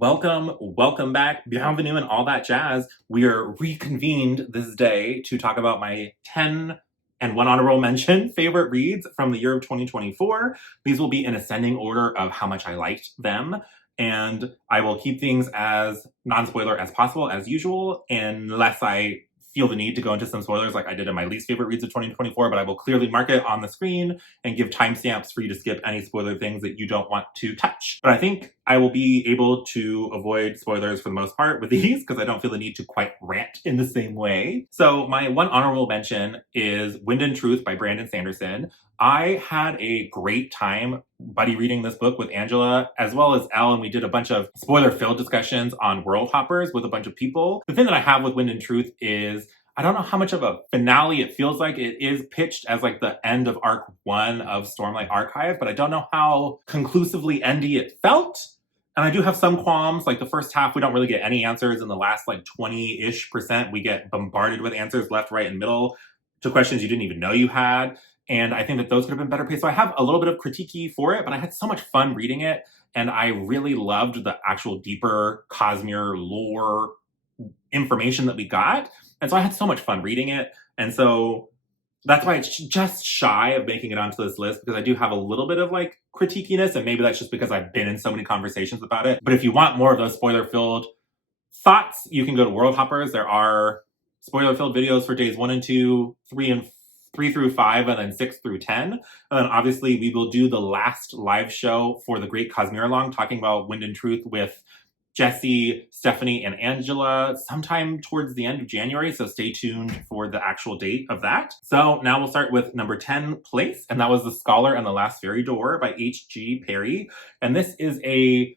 Welcome back, bienvenue, and all that jazz. We are reconvened this day to talk about my 10 and one honorable mention favorite reads from the year of 2024. These will be in ascending order of how much I liked them, and I will keep things as non-spoiler as possible, as usual, unless I feel the need to go into some spoilers like I did in my least favorite reads of 2024, but I will clearly mark it on the screen and give timestamps for you to skip any spoiler things that you don't want to touch. But I think I will be able to avoid spoilers for the most part with these because I don't feel the need to quite rant in the same way. So my one honorable mention is Wind and Truth by Brandon Sanderson. I had a great time buddy reading this book with Angela as well as Elle, and we did a bunch of spoiler-filled discussions on World Hoppers with a bunch of people. The thing that I have with Wind and Truth is I don't know how much of a finale it feels like. It is pitched as like the end of arc 1 of Stormlight Archive, but I don't know how conclusively endy it felt. And I do have some qualms. Like the first half, we don't really get any answers. In the last like 20-ish%, we get bombarded with answers left, right, and middle to questions you didn't even know you had. And I think that those could have been better paced. So I have a little bit of critique for it, but I had so much fun reading it. And I really loved the actual deeper Cosmere lore information that we got. And so I had so much fun reading it. And so that's why it's just shy of making it onto this list, because I do have a little bit of like critiquiness, and maybe that's just because I've been in so many conversations about it. But if you want more of those spoiler-filled thoughts, you can go to World Hoppers. There are spoiler-filled videos for days 1 and 2, 3 through 5, and then 6 through 10. And then obviously we will do the last live show for the Great Cosmere Along, talking about Wind and Truth with Jesse, Stephanie, and Angela sometime towards the end of January, so stay tuned for the actual date of that. So now we'll start with number 10 place, and that was The Scholar and the Last Fairy Door by H.G. Parry. And this is a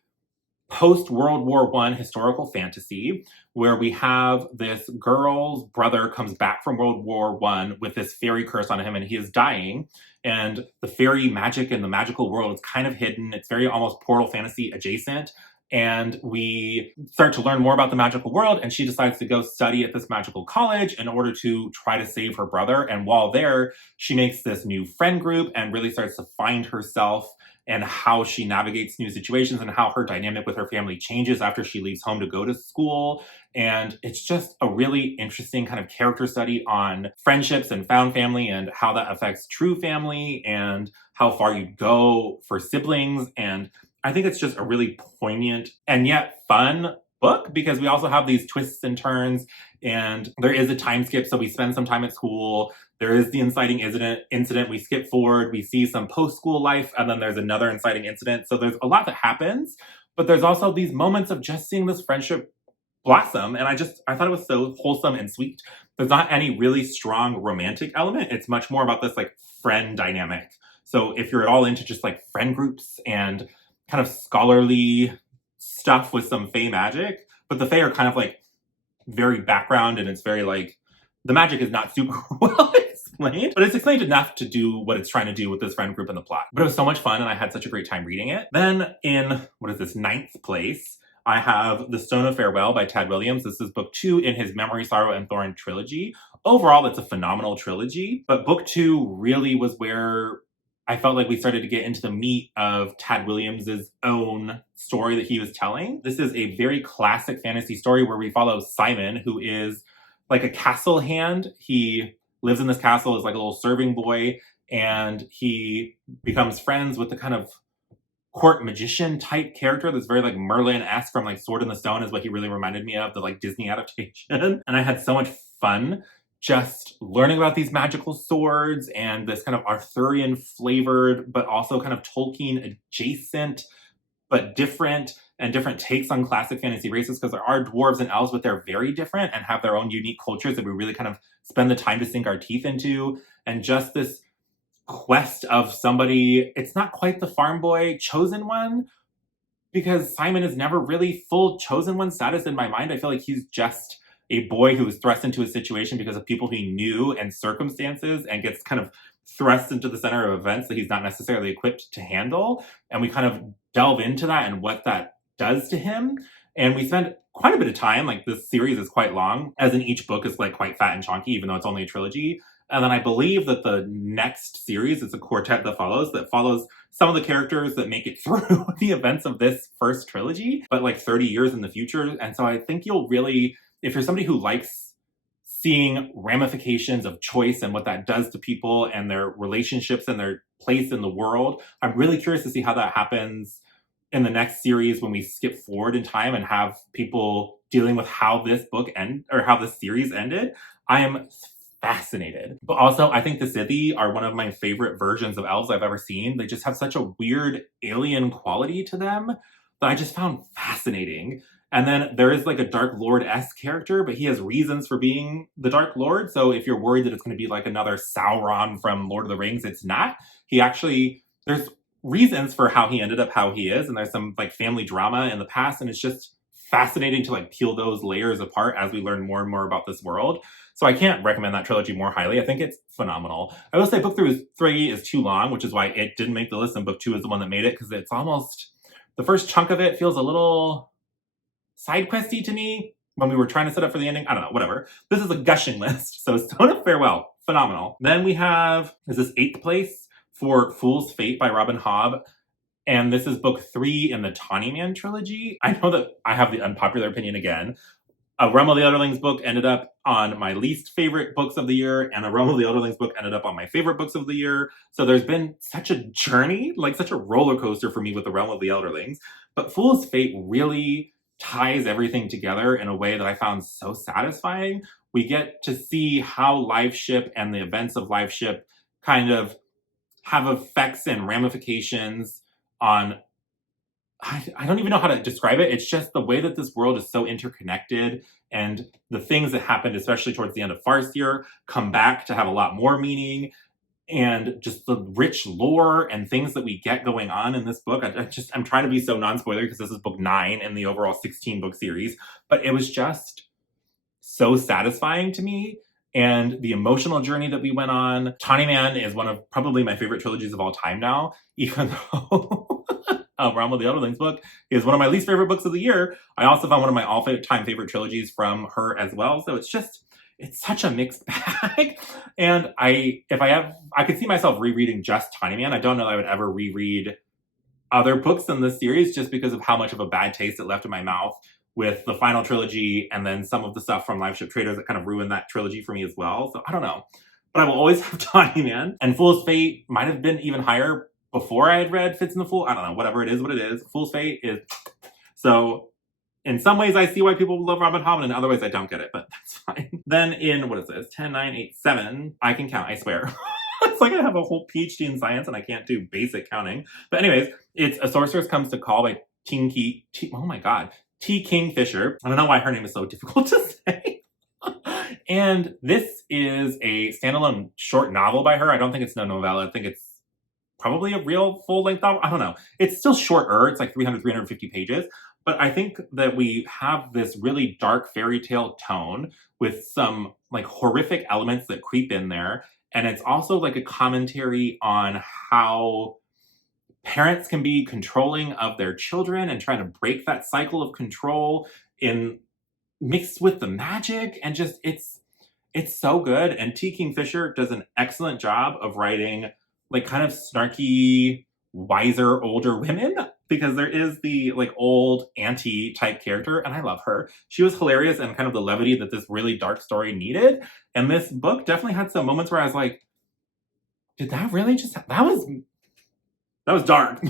post-World War I historical fantasy where we have this girl's brother comes back from World War I with this fairy curse on him, and he is dying. And the fairy magic in the magical world is kind of hidden. It's very almost Portal Fantasy adjacent. And we start to learn more about the magical world, and she decides to go study at this magical college in order to try to save her brother. And while there, she makes this new friend group and really starts to find herself and how she navigates new situations and how her dynamic with her family changes after she leaves home to go to school. And it's just a really interesting kind of character study on friendships and found family and how that affects true family and how far you go for siblings. And I think it's just a really poignant and yet fun book, because we also have these twists and turns, and there is a time skip, so we spend some time at school. There is the inciting incident. We skip forward, we see some post-school life, and then there's another inciting incident. So there's a lot that happens, but there's also these moments of just seeing this friendship blossom, and I thought it was so wholesome and sweet. There's not any really strong romantic element. It's much more about this like friend dynamic. So if you're at all into just like friend groups and kind of scholarly stuff with some Fae magic, but the Fae are kind of like very background, and it's very like the magic is not super well explained, but it's explained enough to do what it's trying to do with this friend group and the plot. But it was so much fun, and I had such a great time reading it. Then in, ninth place, I have The Stone of Farewell by Tad Williams. This is book 2 in his Memory, Sorrow, and Thorn trilogy. Overall, it's a phenomenal trilogy, but book 2 really was where I felt like we started to get into the meat of Tad Williams' own story that he was telling. This is a very classic fantasy story where we follow Simon, who is like a castle hand. He lives in this castle as like a little serving boy, and he becomes friends with the kind of court magician type character that's very like Merlin-esque from like Sword in the Stone is what he really reminded me of, the like Disney adaptation. And I had so much fun just learning about these magical swords and this kind of Arthurian flavored, but also kind of Tolkien adjacent, but different takes on classic fantasy races, because there are dwarves and elves, but they're very different and have their own unique cultures that we really kind of spend the time to sink our teeth into. And just this quest of somebody, it's not quite the farm boy chosen one, because Simon is never really full chosen one status in my mind. I feel like he's just a boy who was thrust into a situation because of people he knew and circumstances, and gets kind of thrust into the center of events that he's not necessarily equipped to handle. And we kind of delve into that and what that does to him. And we spend quite a bit of time, like this series is quite long, as in each book is like quite fat and chunky, even though it's only a trilogy, And then I believe that the next series is a quartet that follows some of the characters that make it through the events of this first trilogy, but like 30 years in the future. And so I think you'll really, if you're somebody who likes seeing ramifications of choice and what that does to people and their relationships and their place in the world, I'm really curious to see how that happens in the next series when we skip forward in time and have people dealing with how this book or how this series ended. I am fascinated. But also, I think the Scythy are one of my favorite versions of elves I've ever seen. They just have such a weird alien quality to them that I just found fascinating. And then there is like a Dark Lord-esque character, but he has reasons for being the Dark Lord. So if you're worried that it's going to be like another Sauron from Lord of the Rings, it's not. There's reasons for how he ended up how he is, and there's some like family drama in the past, and it's just fascinating to like peel those layers apart as we learn more and more about this world. So I can't recommend that trilogy more highly. I think it's phenomenal. I will say book 3 is too long, which is why it didn't make the list, and book 2 is the one that made it, because it's almost, the first chunk of it feels a little side questy to me when we were trying to set up for the ending. I don't know, whatever. This is a gushing list. So Stone of Farewell, phenomenal. Then we have, is this 8th place for Fool's Fate by Robin Hobb. And this is book 3 in the Tawny Man trilogy. I know that I have the unpopular opinion again. A Realm of the Elderlings book ended up on my least favorite books of the year, and a Realm of the Elderlings book ended up on my favorite books of the year. So there's been such a journey, like such a roller coaster for me with the Realm of the Elderlings. But Fool's Fate really ties everything together in a way that I found so satisfying. We get to see how Live Ship and the events of Live Ship kind of have effects and ramifications on, I don't even know how to describe it. It's just the way that this world is so interconnected, and the things that happened, especially towards the end of Farseer, come back to have a lot more meaning, and just the rich lore and things that we get going on in this book. I'm trying to be so non-spoiler because this is book 9 in the overall 16 book series, but it was just so satisfying to me. And the emotional journey that we went on. Tawny Man is one of probably my favorite trilogies of all time now, even though Realm of the Elderlings book is one of my least favorite books of the year. I also found one of my all-time favorite trilogies from her as well. So it's such a mixed bag. And I could see myself rereading just Tawny Man. I don't know that I would ever reread other books in this series just because of how much of a bad taste it left in my mouth with the final trilogy, and then some of the stuff from Live Ship Traders that kind of ruined that trilogy for me as well. So I don't know. But I will always have Tawny Man. And Fool's Fate might have been even higher before I had read Fitz and the Fool. I don't know. Whatever it is, what it is. Fool's Fate is... So in some ways I see why people love Robin Hobb, and in other ways I don't get it, but that's fine. Then in, what is this? 10, 9, 8, 7. I can count, I swear. It's like I have a whole PhD in science and I can't do basic counting. But anyways, it's A Sorceress Comes to Call by T. Kingfisher. I don't know why her name is so difficult to say. And this is a standalone short novel by her. I don't think it's a novella. I think it's probably a real full-length novel. I don't know. It's still shorter. It's like 350 pages. But I think that we have this really dark fairy tale tone with some like horrific elements that creep in there. And it's also like a commentary on how parents can be controlling of their children and trying to break that cycle of control mixed with the magic. And just, it's so good. And T. Kingfisher does an excellent job of writing like kind of snarky, wiser, older women, because there is the like old auntie type character, and I love her. She was hilarious and kind of the levity that this really dark story needed. And this book definitely had some moments where I was like, did that really just, that was dark.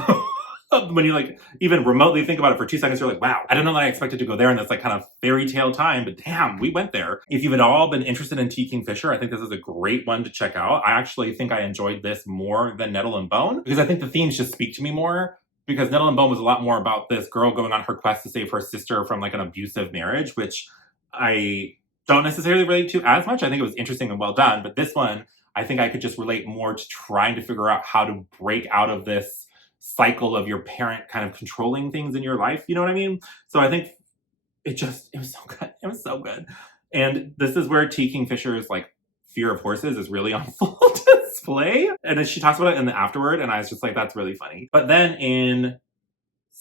When you like even remotely think about it for 2 seconds, you're like, wow, I don't know that I expected to go there in this like kind of fairy tale time, but damn, we went there. If you've at all been interested in T. Kingfisher, I think this is a great one to check out. I actually think I enjoyed this more than Nettle and Bone, because I think the themes just speak to me more, because Nettle and Bone was a lot more about this girl going on her quest to save her sister from like an abusive marriage, which I don't necessarily relate to as much. I think it was interesting and well done, but this one, I think I could just relate more to trying to figure out how to break out of this cycle of your parent kind of controlling things in your life. You know what I mean? So I think it was so good. It was so good. And this is where T. Kingfisher's like fear of horses is really on full display. And then she talks about it in the afterword, and I was just like, that's really funny. But then in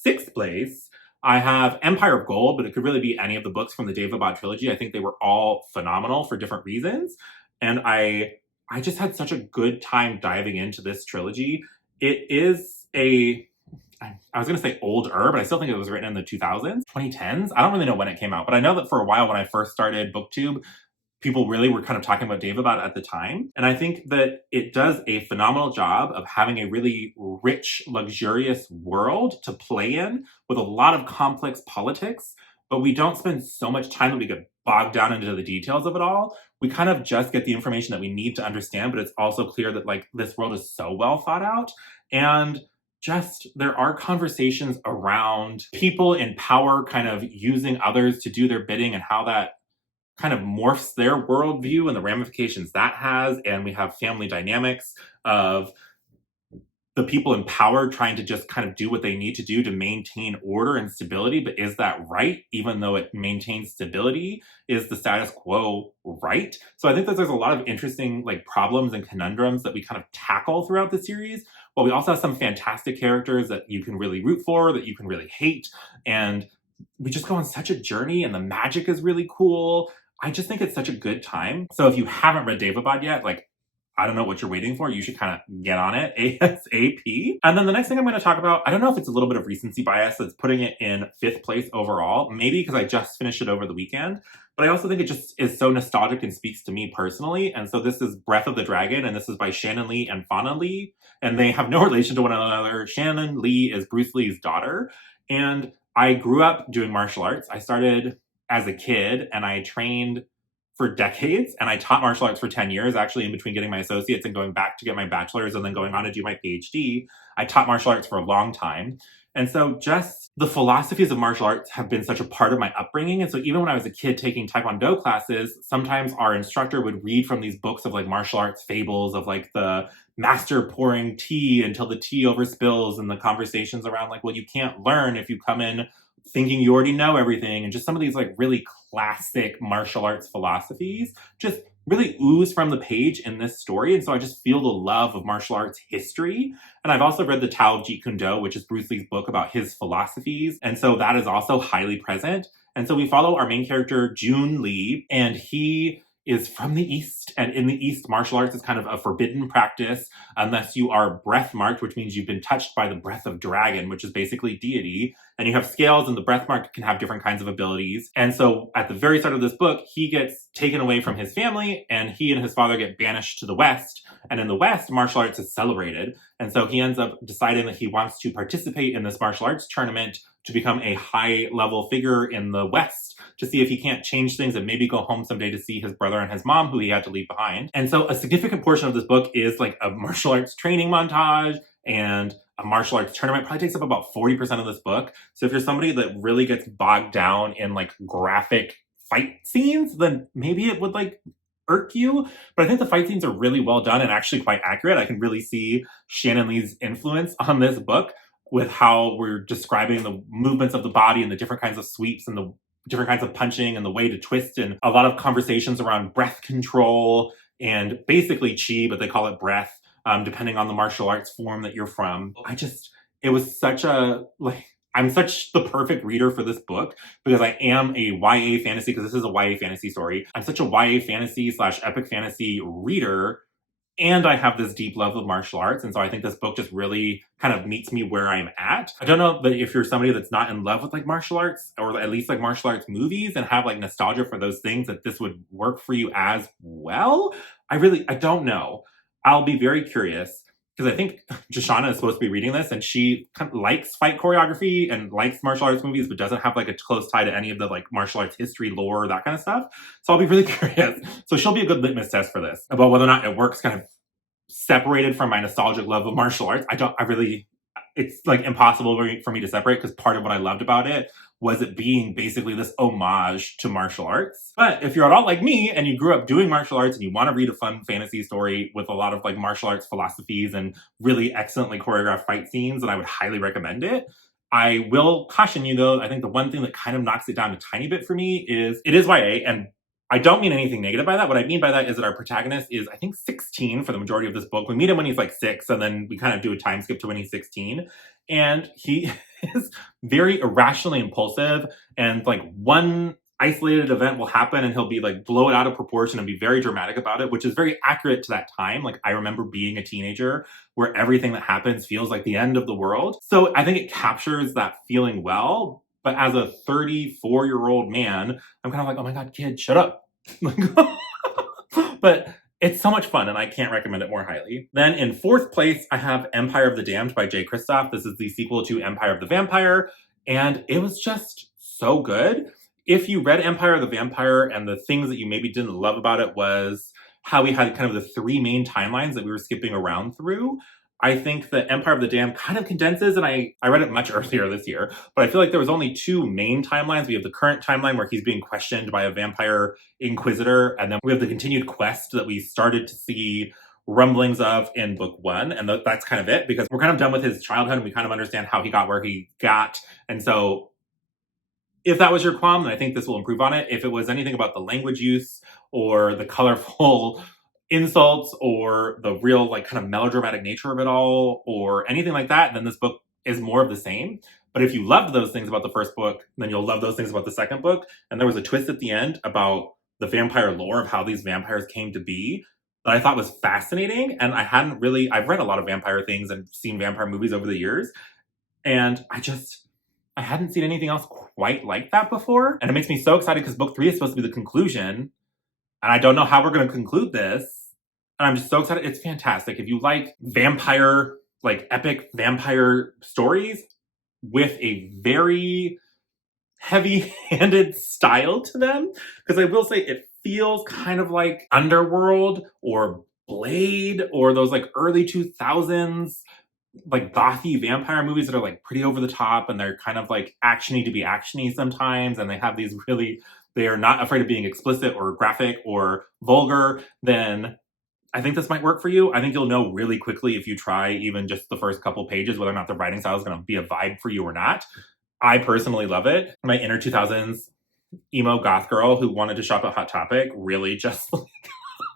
6th place, I have Empire of Gold, but it could really be any of the books from the David Bott trilogy. I think they were all phenomenal for different reasons. And I I just had such a good time diving into this trilogy. It is I was going to say older, but I still think it was written in the 2000s, 2010s. I don't really know when it came out, but I know that for a while when I first started BookTube, people really were kind of talking about Dave about it at the time. And I think that it does a phenomenal job of having a really rich, luxurious world to play in with a lot of complex politics, but we don't spend so much time that we get bogged down into the details of it all. We kind of just get the information that we need to understand, but it's also clear that like this world is so well thought out. And just there are conversations around people in power kind of using others to do their bidding and how that kind of morphs their worldview and the ramifications that has. And we have family dynamics of the people in power trying to just kind of do what they need to do to maintain order and stability. But is that right? Even though it maintains stability, is the status quo right? So I think that there's a lot of interesting like problems and conundrums that we kind of tackle throughout the series. But we also have some fantastic characters that you can really root for, that you can really hate. And we just go on such a journey, and the magic is really cool. I just think it's such a good time. So if you haven't read Daevabad yet, like, I don't know what you're waiting for. You should kind of get on it ASAP. And then the next thing I'm going to talk about, I don't know if it's a little bit of recency bias that's putting it in 5th place overall. Maybe because I just finished it over the weekend. But I also think it just is so nostalgic and speaks to me personally. And so this is Breath of the Dragon, and this is by Shannon Lee and Fonda Lee. And they have no relation to one another. Shannon Lee is Bruce Lee's daughter. And I grew up doing martial arts. I started as a kid, and I trained for decades, and I taught martial arts for 10 years, actually, in between getting my associates and going back to get my bachelor's and then going on to do my PhD. I taught martial arts for a long time. And so just the philosophies of martial arts have been such a part of my upbringing. And so even when I was a kid taking Taekwondo classes, sometimes our instructor would read from these books of like martial arts fables of like the master pouring tea until the tea overspills, and the conversations around like, well, you can't learn if you come in thinking you already know everything, and just some of these like really classic martial arts philosophies just really ooze from the page in this story. And so I just feel the love of martial arts history. And I've also read the Tao of Jeet Kune Do, which is Bruce Lee's book about his philosophies. And so that is also highly present. And so we follow our main character, Jun Lee, and he is from the East. And in the East, martial arts is kind of a forbidden practice unless you are breath marked, which means you've been touched by the breath of dragon, which is basically deity. And you have scales, and the breath marked can have different kinds of abilities. And so at the very start of this book, he gets taken away from his family, and he and his father get banished to the West. And in the West, martial arts is celebrated. And so he ends up deciding that he wants to participate in this martial arts tournament to become a high-level figure in the West, to see if he can't change things and maybe go home someday to see his brother and his mom, who he had to leave behind. And so a significant portion of this book is like a martial arts training montage and a martial arts tournament. Probably takes up about 40% of this book. So if you're somebody that really gets bogged down in like graphic fight scenes, then maybe it would like irk you. But I think the fight scenes are really well done and actually quite accurate. I can really see Shannon Lee's influence on this book with how we're describing the movements of the body and the different kinds of sweeps and the different kinds of punching and the way to twist, and a lot of conversations around breath control and basically chi, but they call it breath, depending on the martial arts form that you're from. It was such a, like, I'm such the perfect reader for this book because I am a YA fantasy, because this is a YA fantasy story. I'm such a YA fantasy / epic fantasy reader, and I have this deep love of martial arts. And so I think this book just really kind of meets me where I'm at. I don't know that if you're somebody that's not in love with like martial arts, or at least like martial arts movies, and have like nostalgia for those things, that this would work for you as well. I don't know. I'll be very curious, because I think Joshana is supposed to be reading this, and she kind of likes fight choreography and likes martial arts movies, but doesn't have like a close tie to any of the like martial arts history, lore, that kind of stuff. So I'll be really curious. So she'll be a good litmus test for this, about whether or not it works kind of separated from my nostalgic love of martial arts. It's like impossible for me to separate, because part of what I loved about it was it being basically this homage to martial arts. But if you're at all like me and you grew up doing martial arts and you want to read a fun fantasy story with a lot of like martial arts philosophies and really excellently choreographed fight scenes, then I would highly recommend it. I will caution you though, I think the one thing that kind of knocks it down a tiny bit for me is it is YA, and I don't mean anything negative by that. What I mean by that is that our protagonist is, I think, 16 for the majority of this book. We meet him when he's like 6, and then we kind of do a time skip to when he's 16. And he is very irrationally impulsive. And like one isolated event will happen and he'll be like blow it out of proportion and be very dramatic about it, which is very accurate to that time. Like I remember being a teenager where everything that happens feels like the end of the world. So I think it captures that feeling well. But as a 34-year-old man, I'm kind of like, oh my God, kid, shut up. But it's so much fun and I can't recommend it more highly. Then in fourth place, I have Empire of the Damned by Jay Kristoff. This is the sequel to Empire of the Vampire. And it was just so good. If you read Empire of the Vampire and the things that you maybe didn't love about it was how we had kind of the three main timelines that we were skipping around through, I think that Empire of the Damned kind of condenses, and I read it much earlier this year, but I feel like there was only two main timelines. We have the current timeline where he's being questioned by a vampire inquisitor, and then we have the continued quest that we started to see rumblings of in book one, and that's kind of it, because we're kind of done with his childhood, and we kind of understand how he got where he got, and so if that was your qualm, then I think this will improve on it. If it was anything about the language use or the colorful insults or the real like kind of melodramatic nature of it all or anything like that, then this book is more of the same. But if you loved those things about the first book, then you'll love those things about the second book. And there was a twist at the end about the vampire lore of how these vampires came to be that I thought was fascinating. And I've read a lot of vampire things and seen vampire movies over the years. And I hadn't seen anything else quite like that before. And it makes me so excited because book 3 is supposed to be the conclusion. And I don't know how we're going to conclude this. And I'm just so excited. It's fantastic. If you like vampire, like epic vampire stories with a very heavy-handed style to them, because I will say it feels kind of like Underworld or Blade or those like early 2000s like gothy vampire movies that are like pretty over the top and they're kind of like actiony to be actiony sometimes, and they have these they are not afraid of being explicit or graphic or vulgar, then I think this might work for you. I think you'll know really quickly if you try even just the first couple pages whether or not the writing style is going to be a vibe for you or not. I personally love it. My inner 2000s emo goth girl who wanted to shop at Hot Topic really just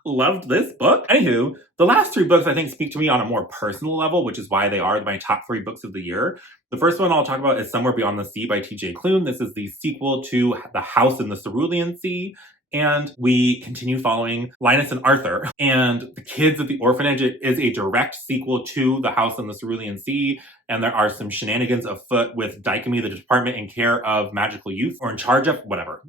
loved this book. Anywho, the last three books I think speak to me on a more personal level, which is why they are my top 3 books of the year. The first one I'll talk about is Somewhere Beyond the Sea by T.J. Klune. This is the sequel to The House in the Cerulean Sea. And we continue following Linus and Arthur. And the kids at the orphanage is a direct sequel to The House in the Cerulean Sea. And there are some shenanigans afoot with Dykemy, the department in care of magical youth, or in charge of, whatever.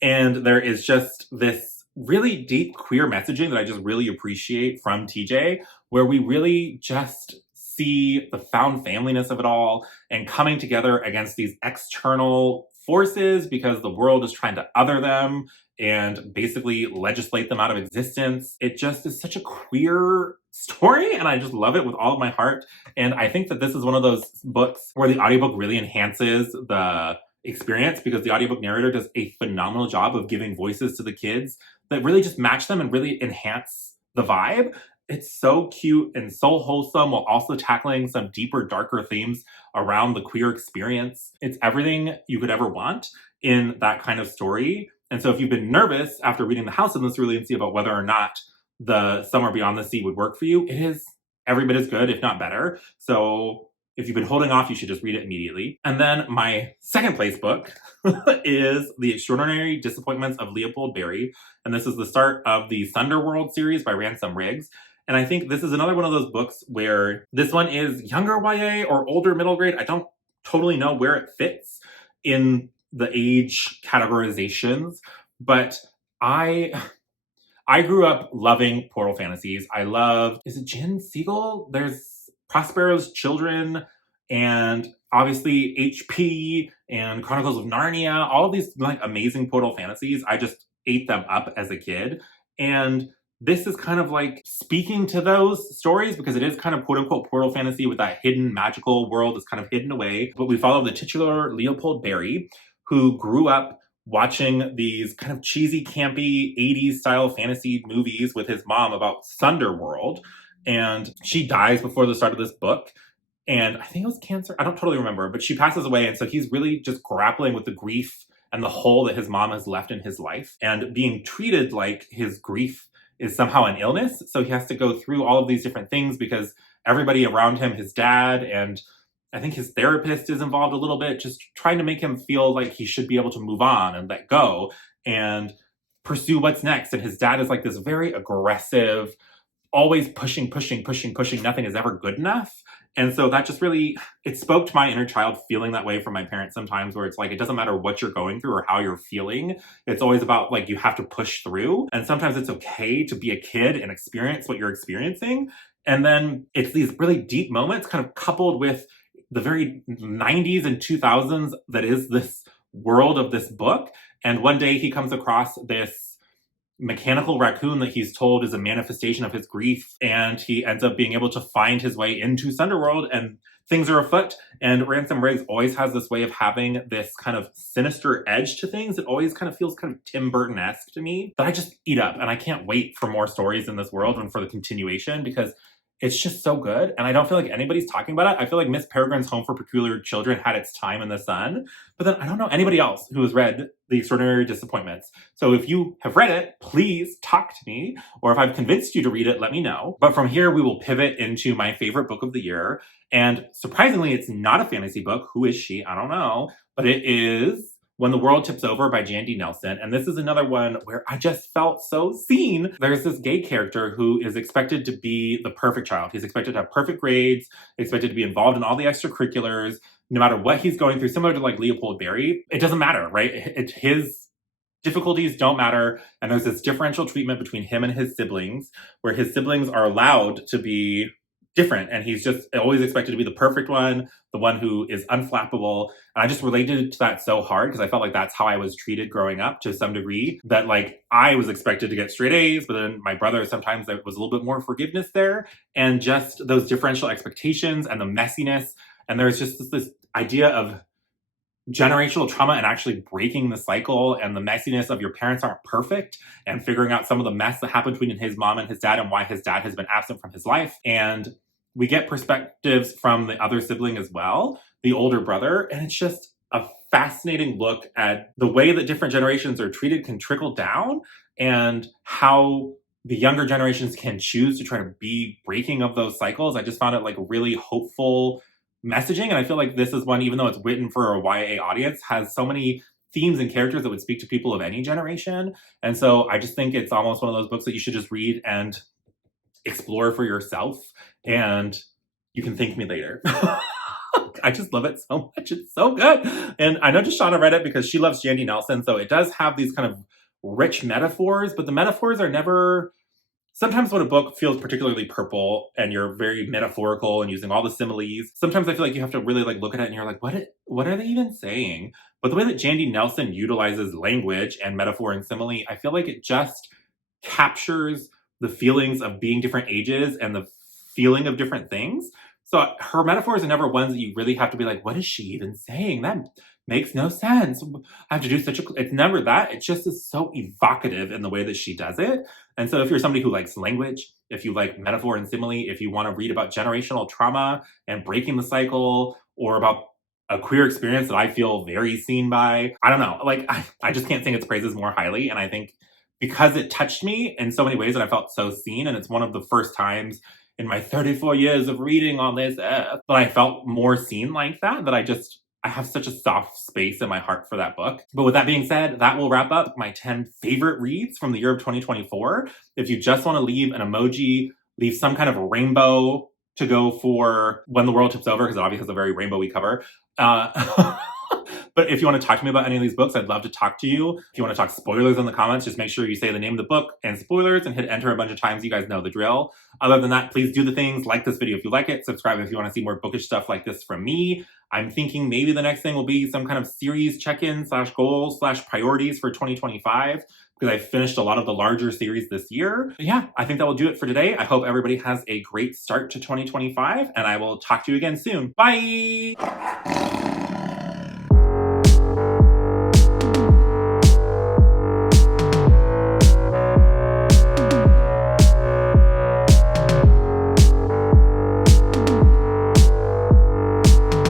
And there is just this really deep queer messaging that I just really appreciate from TJ, where we really just see the found familyness of it all and coming together against these external forces because the world is trying to other them and basically legislate them out of existence. It just is such a queer story and I just love it with all of my heart. And I think that this is one of those books where the audiobook really enhances the experience because the audiobook narrator does a phenomenal job of giving voices to the kids that really just match them and really enhance the vibe. It's so cute and so wholesome while also tackling some deeper, darker themes around the queer experience. It's everything you could ever want in that kind of story. And so if you've been nervous after reading The House in the Cerulean Sea about whether or not the Somewhere Beyond the Sea would work for you, it is every bit as good, if not better. So if you've been holding off, you should just read it immediately. And then my second place book is The Extraordinary Disappointments of Leopold Parry. And this is the start of the Thunderworld series by Ransom Riggs. And I think this is another one of those books where this one is younger YA or older middle grade. I don't totally know where it fits in the age categorizations, but I grew up loving Portal Fantasies. I loved, is it Jen Siegel? There's Prospero's Children, and obviously HP and Chronicles of Narnia, all of these like amazing Portal Fantasies. I just ate them up as a kid. And this is kind of like speaking to those stories because it is kind of quote unquote Portal Fantasy with that hidden magical world that's kind of hidden away. But we follow the titular Leopold Parry, who grew up watching these kind of cheesy, campy 80s style fantasy movies with his mom about Thunderworld. And she dies before the start of this book. And I think it was cancer. I don't totally remember, but she passes away. And so he's really just grappling with the grief and the hole that his mom has left in his life and being treated like his grief is somehow an illness. So he has to go through all of these different things because everybody around him, his dad and I think his therapist is involved a little bit, just trying to make him feel like he should be able to move on and let go and pursue what's next. And his dad is like this very aggressive, always pushing, pushing, pushing, pushing. Nothing is ever good enough. And so that just really, it spoke to my inner child feeling that way from my parents sometimes, where it's like, it doesn't matter what you're going through or how you're feeling. It's always about like, you have to push through. And sometimes it's okay to be a kid and experience what you're experiencing. And then it's these really deep moments kind of coupled with the very 90s and 2000s that is this world of this book. And one day he comes across this mechanical raccoon that he's told is a manifestation of his grief, and he ends up being able to find his way into Sunderworld, and things are afoot. And Ransom Riggs always has this way of having this kind of sinister edge to things. It always kind of feels kind of Tim Burton-esque to me that I just eat up, and I can't wait for more stories in this world and for the continuation, because it's just so good. And I don't feel like anybody's talking about it. I feel like Miss Peregrine's Home for Peculiar Children had its time in the sun, but then I don't know anybody else who has read The Extraordinary Disappointments. So if you have read it, please talk to me, or if I've convinced you to read it, let me know. But from here, we will pivot into my favorite book of the year. And surprisingly, it's not a fantasy book. Who is she? I don't know. But it is When the World Tips Over by Jandy Nelson. And this is another one where I just felt so seen. There's this gay character who is expected to be the perfect child. He's expected to have perfect grades, expected to be involved in all the extracurriculars, no matter what he's going through, similar to like Leopold Barry. It doesn't matter, right? His difficulties don't matter. And there's this differential treatment between him and his siblings, where his siblings are allowed to be different, and he's just always expected to be the perfect one, the one who is unflappable. And I just related to that so hard, because I felt like that's how I was treated growing up to some degree, that like I was expected to get straight A's, but then my brother, sometimes there was a little bit more forgiveness there, and just those differential expectations and the messiness. And there's just this idea of generational trauma and actually breaking the cycle, and the messiness of your parents aren't perfect, and figuring out some of the mess that happened between his mom and his dad, and why his dad has been absent from his life. And we get perspectives from the other sibling as well, the older brother, and it's just a fascinating look at the way that different generations are treated can trickle down, and how the younger generations can choose to try to be breaking of those cycles. I just found it like really hopeful messaging, and I feel like this is one, even though it's written for a YA audience, has so many themes and characters that would speak to people of any generation. And so I just think it's almost one of those books that you should just read and explore for yourself, and you can thank me later. I just love it so much. It's so good. And I know Deshauna read it because she loves Jandy Nelson, so it does have these kind of rich metaphors, but the metaphors are never... Sometimes when a book feels particularly purple and you're very metaphorical and using all the similes, sometimes I feel like you have to really like look at it and you're like, what are they even saying? But the way that Jandy Nelson utilizes language and metaphor and simile, I feel like it just captures the feelings of being different ages and the feeling of different things. So her metaphors are never ones that you really have to be like, what is she even saying? That makes no sense. I have to do such a... It's never that. It just is so evocative in the way that she does it. And so if you're somebody who likes language, if you like metaphor and simile, if you want to read about generational trauma and breaking the cycle, or about a queer experience that I feel very seen by, I don't know, like I just can't sing its praises more highly. And I think because it touched me in so many ways that I felt so seen, and it's one of the first times in my 34 years of reading on this earth that I felt more seen like that, that I have such a soft space in my heart for that book. But with that being said, that will wrap up my 10 favorite reads from the year of 2024. If you just want to leave an emoji, leave some kind of rainbow to go for When the World Tips Over, because it obviously has a very rainbowy cover. But if you want to talk to me about any of these books, I'd love to talk to you. If you want to talk spoilers in the comments, just make sure you say the name of the book and spoilers and hit enter a bunch of times. You guys know the drill. Other than that, please do the things. Like this video if you like it. Subscribe if you want to see more bookish stuff like this from me. I'm thinking maybe the next thing will be some kind of series check-in / goals / priorities for 2025, because I finished a lot of the larger series this year. But yeah, I think that will do it for today. I hope everybody has a great start to 2025, and I will talk to you again soon. Bye!